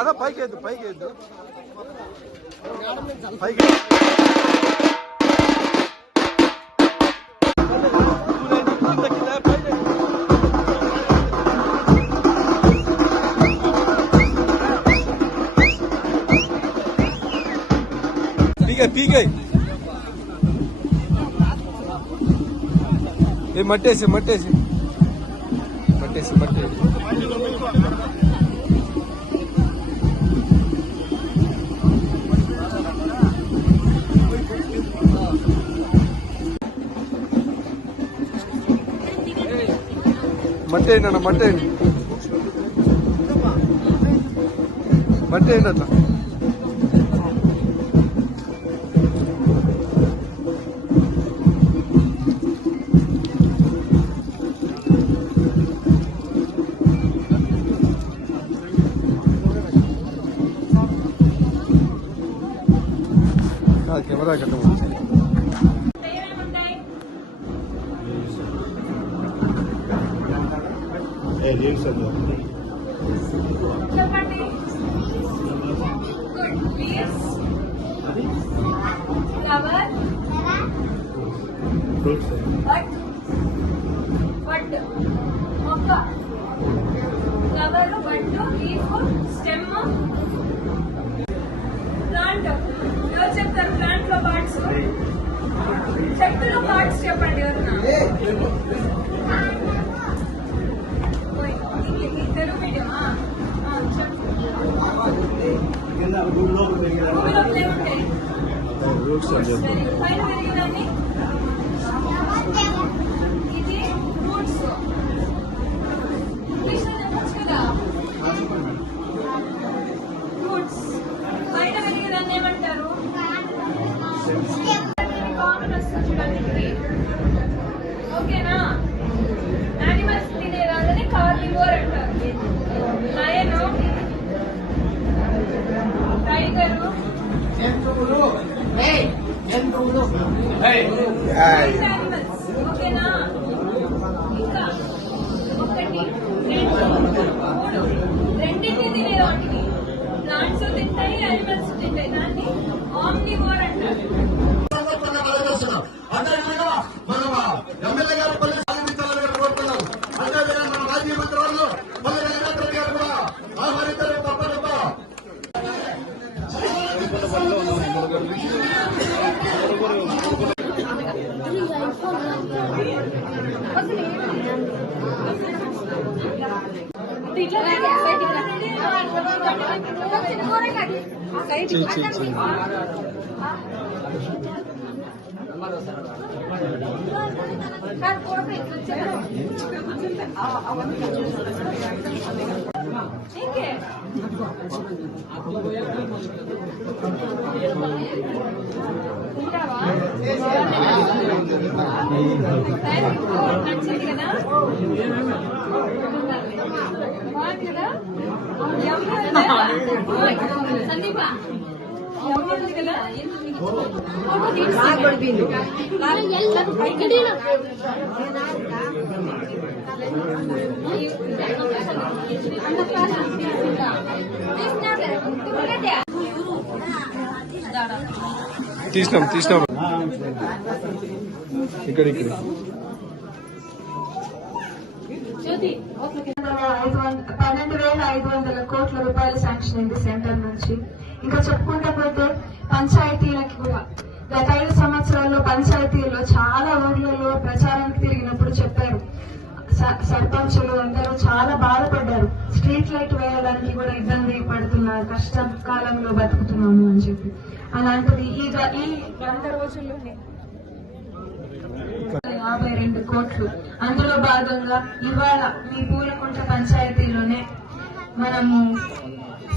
అదా పైకి వేద్దు పైకి పీకాయి మట్టేసి మట్టేయండి అట్లా కెమెరా కట్ట చెప్తారు ప్లాంట్ లో పార్ట్స్ చెట్టులో పార్ట్స్ చెప్పండి తెలుగు మీడియమా పైన పెరిగిందని ఇది ఫ్రూట్స్ ఇంగ్లీష్ లో చెప్పచ్చు కదా ఫ్రూట్స్ పైన పెరిగేదాన్ని ఏమంటారు కామన్ వస్తుంది చూడండి ఓకేనా యానిమల్స్ తినేదాన్ని కార్నివోర్ అంటారు లయన్ టైగరు యానిమల్స్ ఓకేనా ఇంకా ఒకటి మూడు రెండింటిని తినే వాటిని ప్లాంట్స్ తింటాయి యానిమల్స్ తింటాయి దాన్ని ఆమ్నివోర్ అంటారు సందీపా తీసినాం ఇక్కడ 12,500 కోట్ల రూపాయలు శాంక్షన్ అయింది సెంటర్ నుంచి. ఇంకా చెప్పుకుంటే పోతే పంచాయతీలకి కూడా గత 5 సంవత్సరాల్లో పంచాయతీల్లో చాలా ఊర్లలో ప్రచారానికి తిరిగినప్పుడు చెప్పారు, సర్పంచులు అందరూ చాలా బాధపడ్డారు. స్ట్రీట్ లైట్ వేయడానికి కూడా ఇబ్బంది పడుతున్నారు, కష్టకాలంలో బతుకుతున్నాము అని చెప్పి. అలాంటిది ఈ 100 రోజుల్లోనే 52 కోట్లు. అందులో భాగంగా ఇవాళ మీ పూలకుంట పంచాయతీలోనే మనము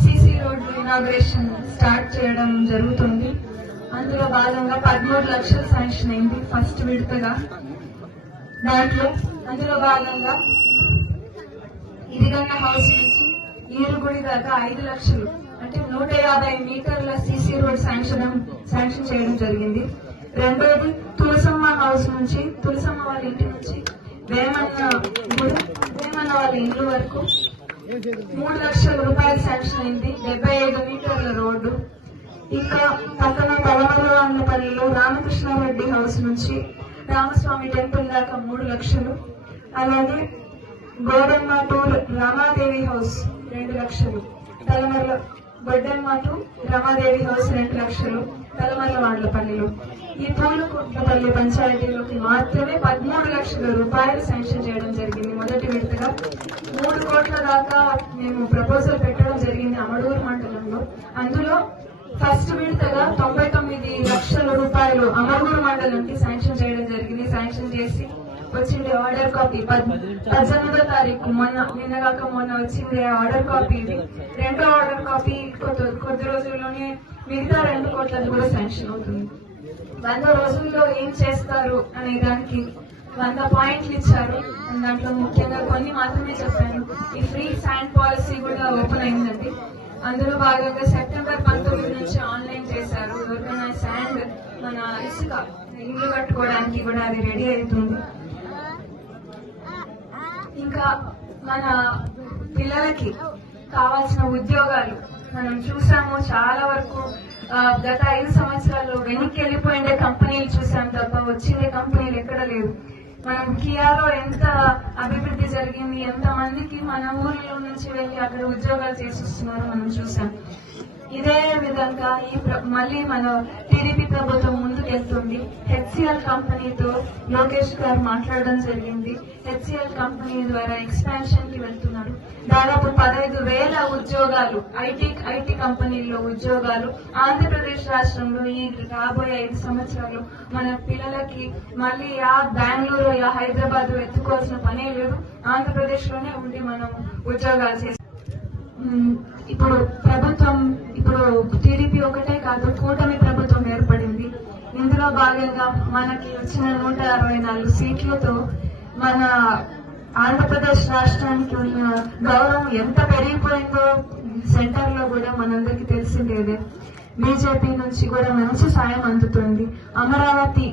సిసి రోడ్డు ఇనాగ్రేషన్ స్టార్ట్ చేయడం జరుగుతుంది. అందులో భాగంగా 13 లక్షలు శాంక్షన్ అయింది ఫస్ట్ విడతగా. అందులో భాగంగా ఇదిగన్న హౌస్ నుంచి ఈరుగుడి దాకా 5 లక్షలు అంటే 150 మీటర్ల సిసి రోడ్ శాంక్షన్ చేయడం జరిగింది. రెండోది తులసమ్మ హౌస్ నుంచి, తులసమ్మ వాళ్ళ ఇంటి నుంచి వేమన్న వాళ్ళ ఇల్లు వరకు 3 లక్షల రూపాయలు శాంక్షన్ అయింది. 75 మీటర్ల రోడ్డు. ఇంకా పక్కన పలమలపల్లిలో రామకృష్ణారెడ్డి హౌస్ నుంచి రామస్వామి టెంపుల్ దాకా 3 లక్షలు. అలాగే గోడెమ్మ టు రమాదేవి హౌస్ 2 లక్షలు. తలమర్ల గొడ్డెమ్మ టు రమాదేవి హౌస్ 2 లక్షలు. తలమర్ల వాండ్లపల్లిలో ఈ పూలకుంట్లపల్లి పంచాయతీలోకి మాత్రమే 13 లక్షల రూపాయలు శాంక్షన్ చేయడం జరిగింది. మొదటి విడతగా 3 కోట్ల దాకా మేము ప్రపోజల్ పెట్టడం జరిగింది అమడూరు మండలంలో. అందులో ఫస్ట్ విడతగా 99 లక్షల రూపాయలు అమడూరు మండలంకి శాంక్షన్ చేయడం జరిగింది. శాంక్షన్ చేసి వచ్చింది ఆర్డర్ కాపీ 18వ తారీఖు నిన్నగాక మొన్న వచ్చింది ఆర్డర్ కాపీ. ఇది రెండో ఆర్డర్ కాపీ కొద్ది రోజుల్లోనే మిగతా 2 కోట్లది కూడా శాంక్షన్ అవుతుంది. 100 రోజుల్లో ఏం చేస్తారు అనే దానికి 100 పాయింట్లు ఇచ్చారు. దాంట్లో ముఖ్యంగా కొన్ని మాత్రమే చెప్పాను. ఈ ఫ్రీ శాండ్ పాలసీ కూడా ఓపెన్ అయిందండి. అందులో భాగంగా సెప్టెంబర్ 19 నుంచి ఆన్లైన్ చేశారు. ఎవరికైనా శాండ్ మన ఇసుక ఇల్లు కట్టుకోవడానికి కూడా అది రెడీ అవుతుంది. ఇంకా మన పిల్లలకి కావాల్సిన ఉద్యోగాలు మనం చూసాము. చాలా వరకు గత 5 సంవత్సరాల్లో వెనక్కి వెళ్ళిపోయిండే కంపెనీలు చూసాం తప్ప వచ్చిండే కంపెనీలు ఎక్కడ లేవు. మనం కియాలో ఎంత అభివృద్ధి జరిగింది, ఎంత మందికి మన ఊర్లో నుంచి వెళ్ళి అక్కడ ఉద్యోగాలు చేసిస్తున్నారో మనం చూసాం. ఇదే విధంగా మళ్ళీ మన టీడీపీ ప్రభుత్వం ముందుకెళ్తుంది. హెచ్సిఎల్ కంపెనీతో లోకేష్ గారు మాట్లాడడం జరిగింది. హెచ్సిఎల్ కంపెనీ ద్వారా ఎక్స్పాన్షన్ కి వెళ్తున్నారు. దాదాపు 15,000 ఉద్యోగాలు ఐటీ కంపెనీల్లో ఉద్యోగాలు ఆంధ్రప్రదేశ్ రాష్ట్రంలో ఈ రాబోయే 5 సంవత్సరాలు మన పిల్లలకి మళ్ళీ బెంగళూరు హైదరాబాద్ ఎత్తుకోవాల్సిన పనే లేదు. ఆంధ్రప్రదేశ్ లోనే ఉండి మనం ఉద్యోగాలు చేస్తాం. ఇప్పుడు టీడీపీ ఒకటే కాదు, కూటమి ప్రభుత్వం ఏర్పడింది. ఇందులో భాగంగా మనకి వచ్చిన 164 సీట్లతో మన ఆంధ్రప్రదేశ్ రాష్ట్రానికి ఉన్న గౌరవం ఎంత పెరిగిపోయిందో సెంటర్ లో కూడా మనందరికీ తెలిసిందేదే. బీజేపీ నుంచి కూడా మంచి సాయం అందుతుంది. అమరావతి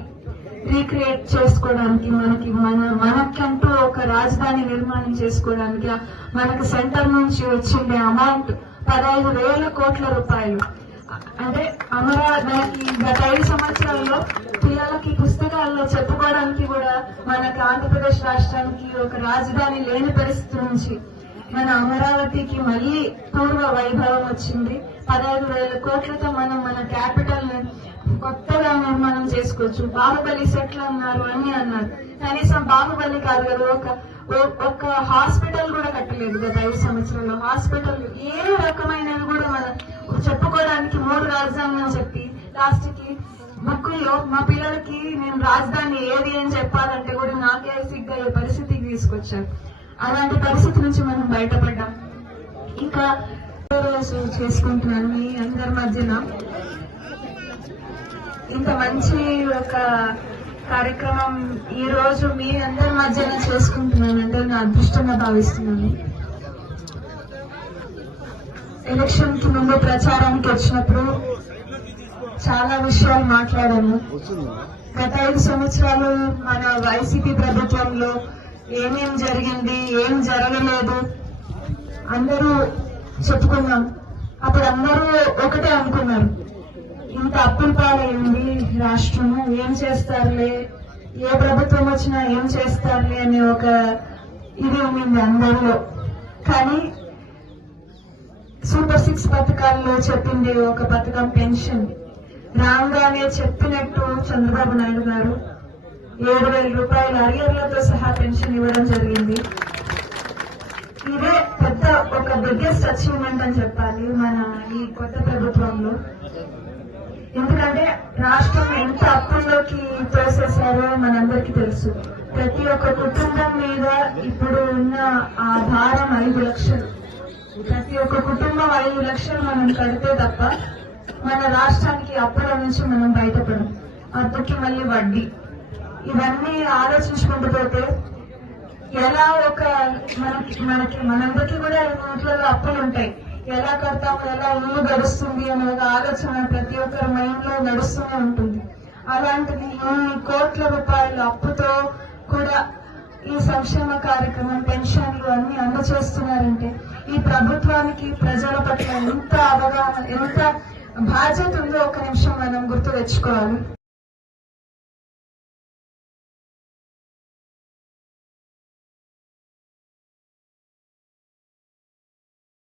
రీక్రియేట్ చేసుకోవడానికి మనకంటూ ఒక రాజధాని నిర్మాణం చేసుకోవడానికి మనకు సెంటర్ నుంచి వచ్చిండే అమౌంట్ 15,000 కోట్ల రూపాయలు. అంటే మనకి గత 5 సంవత్సరాల్లో పిల్లలకి పుస్తకాల్లో చెప్పుకోవడానికి కూడా మనకి ఆంధ్రప్రదేశ్ రాష్ట్రానికి ఒక రాజధాని లేని పరిస్థితి నుంచి మన అమరావతికి మళ్ళీ పూర్వ వైభవం వచ్చింది. 15,000 కోట్లతో మనం మన క్యాపిటల్ కొత్తగా నిర్మాణం చేసుకోవచ్చు. బాహుబలి సెట్లు అన్నారు, అన్ని అన్నారు. కనీసం బాహుబలి కాదు కదా, ఒక హాస్పిటల్ కూడా కట్టలేదు గత 5 సంవత్సరాల్లో. హాస్పిటల్ ఏ రకమైనవి కూడా మనం చెప్పుకోవడానికి 3 రాజధానులు అని చెప్పి లాస్ట్ కి బుక్కుల్లో మా పిల్లలకి నేను రాజధాని ఏది అని చెప్పాలంటే కూడా నాకే సిగ్గయ్యే పరిస్థితికి తీసుకొచ్చారు. అలాంటి పరిస్థితి నుంచి మనం బయటపడ్డాం. ఇంకా రోజు చేసుకుంటున్నాను మీ అందరి మధ్యన ఇంత మంచి ఒక కార్యక్రమం ఈ రోజు మీ అందరి మధ్యన చేసుకుంటున్నానంటే నా అదృష్టంగా భావిస్తున్నాను. ఎలక్షన్ కి ముందు ప్రచారానికి వచ్చినప్పుడు చాలా విషయాలు మాట్లాడాము. గత 5 సంవత్సరాలు మన వైసీపీ ప్రభుత్వంలో ఏమేం జరిగింది, ఏం జరగలేదు అందరూ చెప్పుకున్నాం. అప్పుడు అందరూ ఒకటే అనుకున్నారు, ఇంత అప్పుల పాలైంది రాష్ట్రము, ఏం చేస్తారులే, ఏ ప్రభుత్వం వచ్చినా ఏం చేస్తారులే అనే ఒక ఇది ఉంది అందరిలో. కానీ సూపర్ 6 పథకాల్లో చెప్పింది ఒక పథకం పెన్షన్. రాగానే చెప్పినట్టు చంద్రబాబు నాయుడు గారు 7,000 రూపాయల అరియర్లతో సహా పెన్షన్ ఇవ్వడం జరిగింది. ఇదే పెద్ద ఒక బిగ్గెస్ట్ అచీవ్మెంట్ అని చెప్పాలి మన ఈ కొత్త ప్రభుత్వంలో. ఎందుకంటే రాష్ట్రం ఎంత అప్పుల్లోకి తోసేశారో మనందరికీ తెలుసు. ప్రతి ఒక్క కుటుంబం మీద ఇప్పుడు ఉన్న ఆ భారం 5 లక్షలు. ప్రతి ఒక్క కుటుంబం 5 లక్షలు మనం కడితే తప్ప మన రాష్ట్రానికి అప్పుల నుంచి మనం బయటపడం. అప్పుకి మళ్ళీ వడ్డీ, ఇవన్నీ ఆలోచించుకుంటూ పోతే ఎలా ఒక మనందరికీ కూడా ఇంట్లో అప్పులు ఉంటాయి. ఎలా కడతాము, ఎలా ఇల్లు గడుస్తుంది అనే ఒక ఆలోచన ప్రతి ఒక్కరి మైండ్ లో నడుస్తూనే ఉంటుంది. అలా అలాంటిది ఈ కోట్ల రూపాయల అప్పుతో కూడా ఈ సంక్షేమ కార్యక్రమం పెన్షన్లు అన్ని అందజేస్తున్నారంటే ఈ ప్రభుత్వానికి ప్రజల పట్ల ఎంత అవగాహన ఎంత బాధ్యత ఉందో ఒక నిమిషం మనం గుర్తు తెచ్చుకోవాలి.